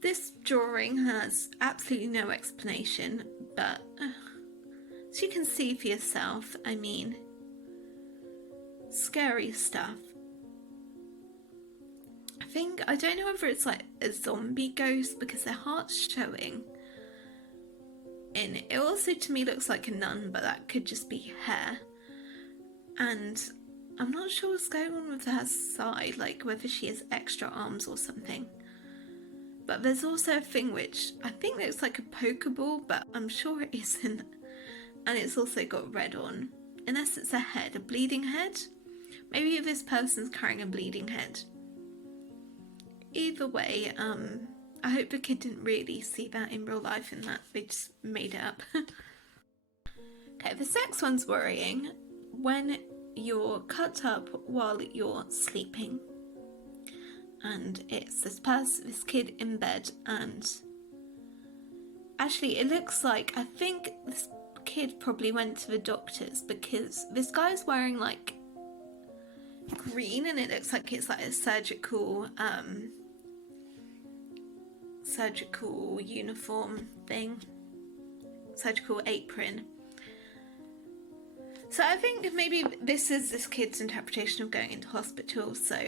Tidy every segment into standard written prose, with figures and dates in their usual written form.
This drawing has absolutely no explanation, but as you can see for yourself, I mean, scary stuff. I don't know whether it's like a zombie ghost because their heart's showing. And it also to me looks like a nun, but that could just be hair. And I'm not sure what's going on with her side, like whether she has extra arms or something. But there's also a thing which I think looks like a Pokeball, but I'm sure it isn't. And it's also got red on. Unless it's a head, a bleeding head. Maybe this person's carrying a bleeding head. Either way, I hope the kid didn't really see that in real life and that they just made it up. Okay, this next one's worrying. When you're cut up while you're sleeping. And it's this kid in bed, and actually it looks like, I think this kid probably went to the doctors because this guy's wearing like green and it looks like it's like a surgical uniform thing, surgical apron. So I think maybe this is this kid's interpretation of going into hospital. So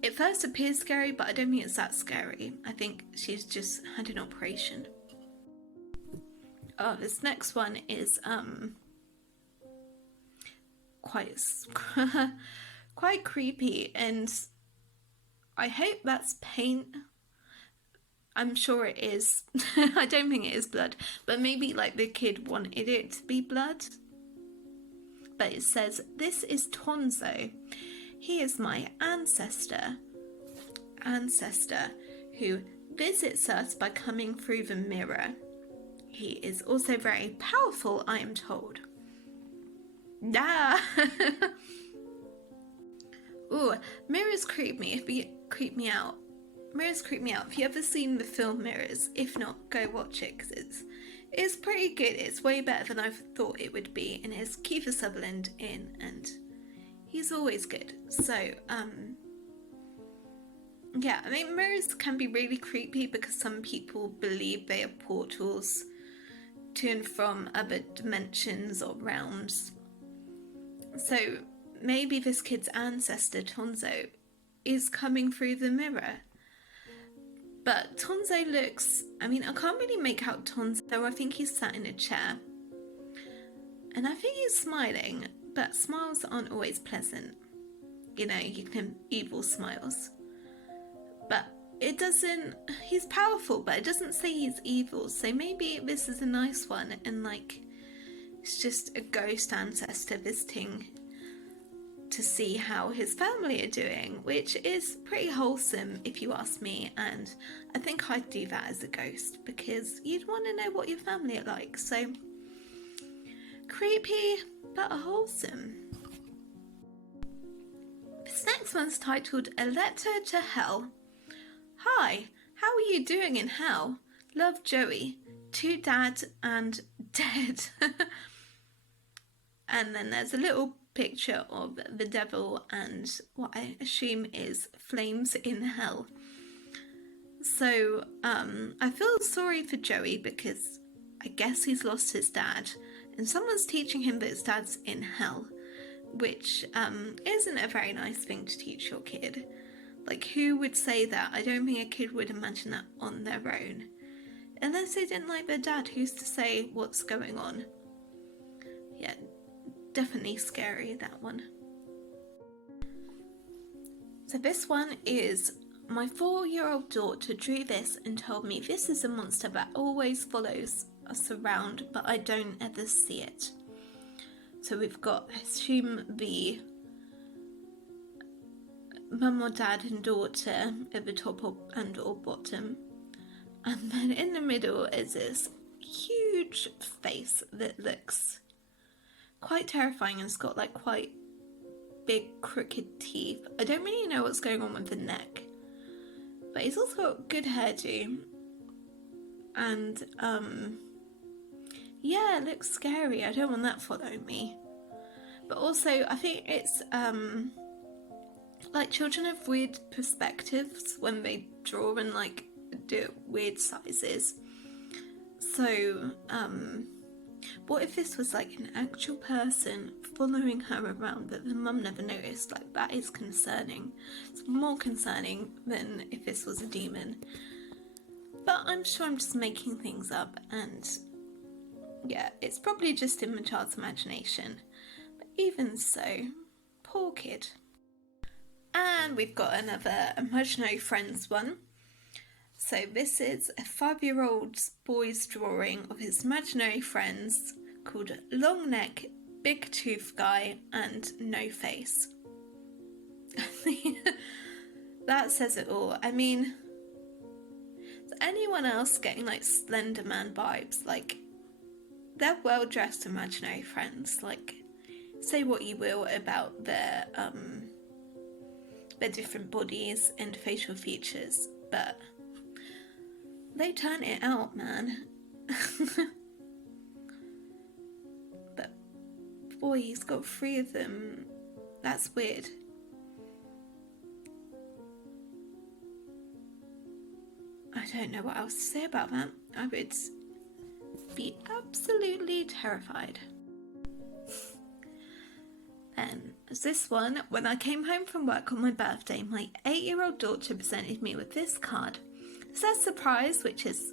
it first appears scary, but I don't think it's that scary. I think she's just had an operation. Oh, this next one is quite creepy, and I hope that's paint. I'm sure it is. I don't think it is blood, but maybe like the kid wanted it to be blood. But it says, "This is Tonzo. He is my ancestor who visits us by coming through the mirror. He is also very powerful, I am told." Ah! Ooh, mirrors creep me out. Mirrors creep me out. If you ever seen the film Mirrors, if not, go watch it because it's pretty good. It's way better than I thought it would be, and it's Kiefer Sutherland in, and he's always good. So, yeah, I mean, mirrors can be really creepy because some people believe they are portals to and from other dimensions or realms. So maybe this kid's ancestor, Tonzo, is coming through the mirror. But Tonzo looks, I mean, I can't really make out Tonzo, though I think he's sat in a chair. And I think he's smiling, but smiles aren't always pleasant. You know, you can have evil smiles. But it doesn't, he's powerful, but it doesn't say he's evil. So maybe this is a nice one, and like, it's just a ghost ancestor visiting to see how his family are doing, which is pretty wholesome if you ask me, and I think I'd do that as a ghost because you'd want to know what your family are like. So creepy but wholesome. This next one's titled "A Letter to Hell." "Hi, how are you doing in hell? Love, Joey. To Dad and Dead." And then there's a little picture of the devil and what I assume is flames in hell. So I feel sorry for Joey because I guess he's lost his dad, and someone's teaching him that his dad's in hell, which isn't a very nice thing to teach your kid. Like, who would say that? I don't think a kid would imagine that on their own. Unless they didn't like their dad, who's to say what's going on? Yeah, definitely scary, that one. So this one is, "My 4-year-old daughter drew this and told me this is a monster that always follows us around, but I don't ever see it." So we've got, I assume, the mum or dad and daughter at the top and or bottom. And then in the middle is this huge face that looks quite terrifying, and it's got like quite big crooked teeth. I don't really know what's going on with the neck, but he's also got good hairdo, and yeah, it looks scary. I don't want that following me. But also I think it's like children have weird perspectives when they draw, and like do it weird sizes. So, what if this was like an actual person following her around that the mum never noticed? Like, that is concerning. It's more concerning than if this was a demon. But I'm sure I'm just making things up, and yeah, it's probably just in my child's imagination. But even so, poor kid. And we've got another imaginary friends one. So this is a 5-year-old boy's drawing of his imaginary friends called Long Neck, Big Tooth Guy and No Face. That says it all. I mean, is anyone else getting like Slender Man vibes? Like, they're well-dressed imaginary friends. Like, say what you will about their different bodies and facial features, but they turn it out, man. But boy, he's got 3 of them. That's weird. I don't know what else to say about that. I would be absolutely terrified. Then there's this one. When I came home from work on my birthday, my 8-year-old daughter presented me with this card. It says surprise, which is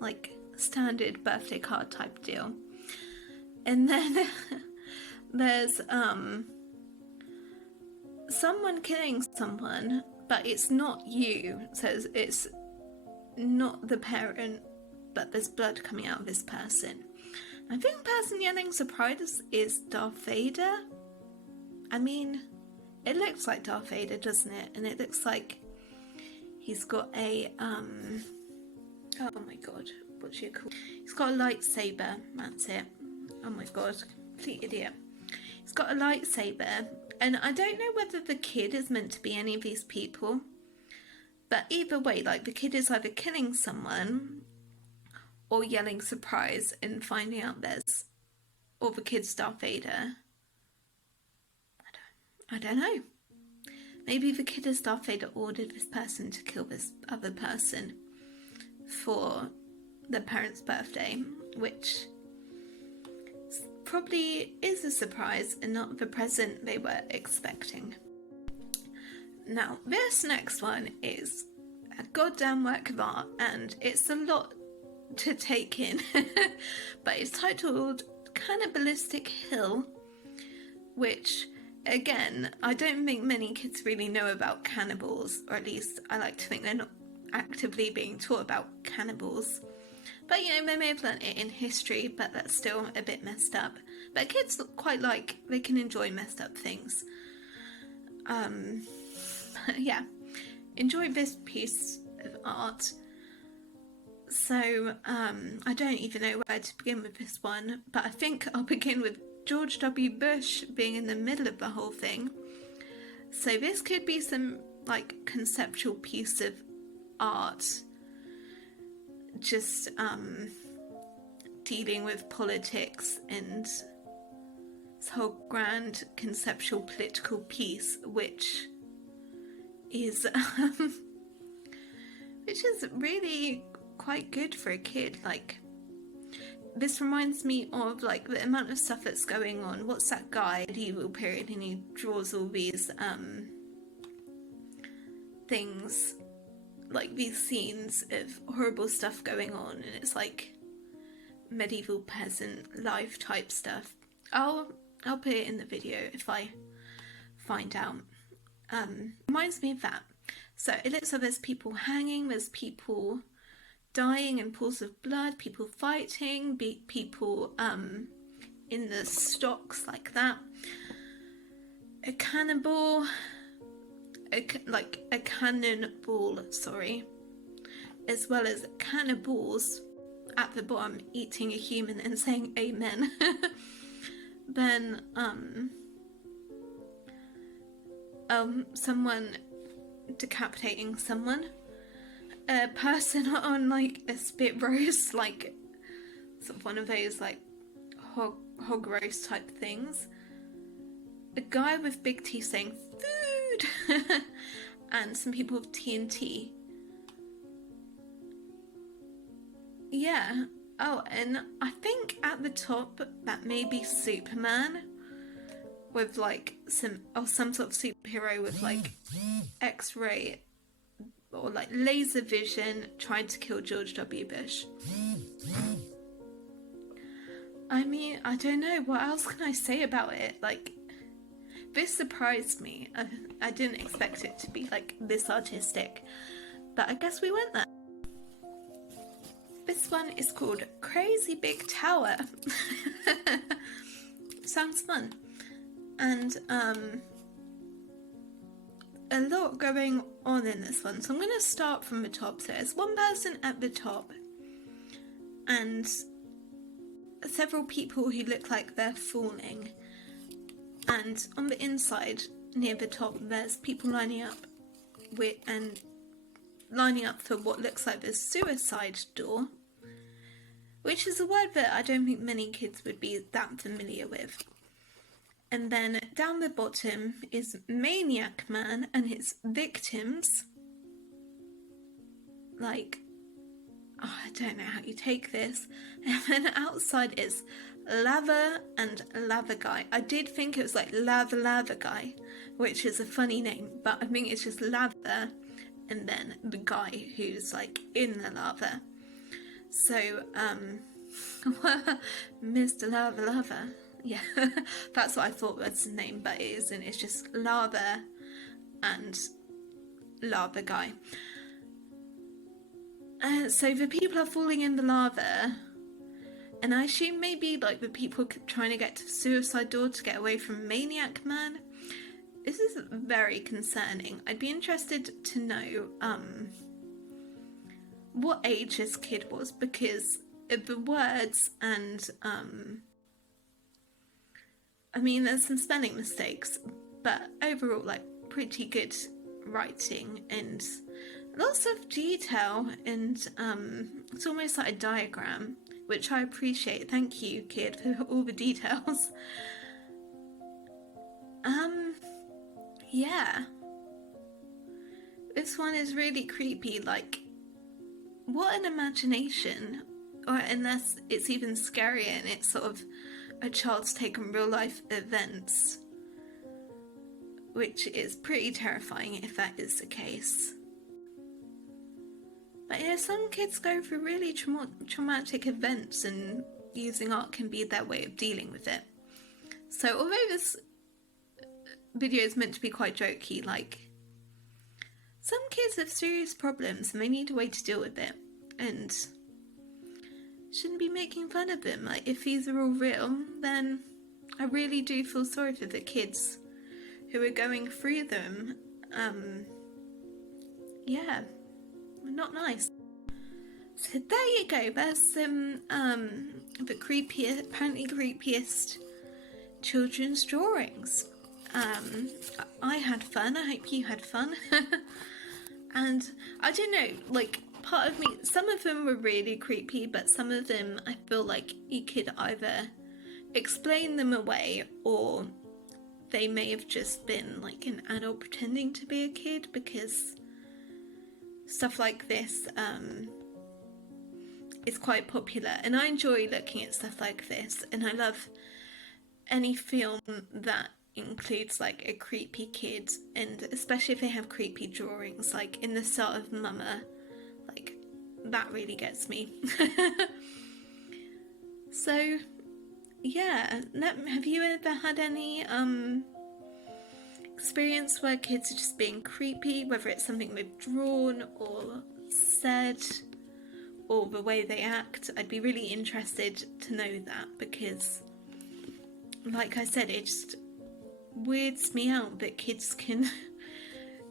like a standard birthday card type deal. And then there's someone killing someone, but it's not you. It says it's not the parent, but there's blood coming out of this person. I think the person yelling surprise is Darth Vader. I mean, it looks like Darth Vader, doesn't it? And it looks like he's got a oh my god, what's it called? He's got a lightsaber. That's it. Oh my god, complete idiot. He's got a lightsaber, and I don't know whether the kid is meant to be any of these people. But either way, like, the kid is either killing someone or yelling surprise and finding out or the kid's Darth Vader. I don't know. Maybe the kid is Darth Vader ordered this person to kill this other person for their parents' birthday, which probably is a surprise and not the present they were expecting. Now, this next one is a goddamn work of art, and it's a lot to take in, but it's titled Cannibalistic Hill, which, again, I don't think many kids really know about cannibals, or at least I like to think they're not actively being taught about cannibals. But, you know, they may have learnt it in history, but that's still a bit messed up. But kids they can enjoy messed up things. Yeah, enjoy this piece of art. So, I don't even know where to begin with this one, but I think I'll begin with George W. Bush being in the middle of the whole thing. So this could be some, like, conceptual piece of art, just, dealing with politics and this whole grand conceptual political piece, which is really quite good for a kid. Like, this reminds me of like the amount of stuff that's going on. What's that guy, medieval period, and he draws all these things, like these scenes of horrible stuff going on, and it's like medieval peasant life type stuff. I'll put it in the video if I find out. Reminds me of that. So it looks like there's people hanging, there's people dying in pools of blood, people fighting, people in the stocks like that. A cannonball, sorry, as well as cannibals at the bottom eating a human and saying amen. Then someone decapitating someone, a person on like a spit roast, like sort of one of those like hog roast type things, a guy with big teeth saying food, and some people with TNT. Yeah. Oh, and I think at the top that may be Superman with like some sort of superhero with like X-ray or like laser vision trying to kill George W. Bush. I mean, I don't know. What else can I say about it? Like, this surprised me. I didn't expect it to be like this artistic, but I guess we went there. This one is called Crazy Big Tower. Sounds fun. And a lot going on in this one. So I'm going to start from the top. So there's one person at the top and several people who look like they're falling. And on the inside, near the top, there's people lining up for what looks like the suicide door, which is a word that I don't think many kids would be that familiar with. And then down the bottom is Maniac Man and his victims. Like, oh, I don't know how you take this. And then outside is Lava and Lava Guy. I did think it was like Lava Guy, which is a funny name, but I think it's just Lava and then the guy who's like in the lava. So, Mr. Lava. Yeah, that's what I thought was the name, but it isn't. It's just Lava and Lava Guy. So the people are falling in the lava, and I assume maybe like the people trying to get to the suicide door to get away from Maniac Man. This is very concerning. I'd be interested to know what age this kid was, because of the words and I mean, there's some spelling mistakes, but overall, like, pretty good writing and lots of detail, and it's almost like a diagram, which I appreciate. Thank you, kid, for all the details. Yeah. This one is really creepy, like, what an imagination. Or unless it's even scarier and it's sort of a child's take on real life events, which is pretty terrifying if that is the case. But yeah, some kids go through really traumatic events, and using art can be their way of dealing with it. So although this video is meant to be quite jokey, like, some kids have serious problems and they need a way to deal with it, and shouldn't be making fun of them. Like, if these are all real, then I really do feel sorry for the kids who are going through them. Yeah, not nice. So there you go, there's some the apparently creepiest children's drawings. I had fun, I hope you had fun. And I don't know, like, part of me, some of them were really creepy, but some of them I feel like you could either explain them away, or they may have just been like an adult pretending to be a kid, because stuff like this is quite popular, and I enjoy looking at stuff like this, and I love any film that includes like a creepy kid, and especially if they have creepy drawings, like in the start of Mama, like that really gets me. So yeah, have you ever had any experience where kids are just being creepy, whether it's something they've drawn or said or the way they act? I'd be really interested to know that, because like I said, it just weirds me out that kids can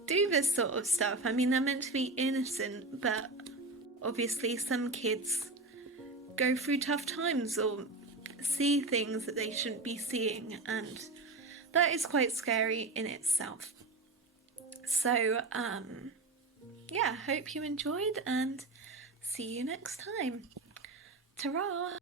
do this sort of stuff. I mean, they're meant to be innocent, but obviously some kids go through tough times or see things that they shouldn't be seeing, and that is quite scary in itself. So yeah, hope you enjoyed, and see you next time. Ta-ra!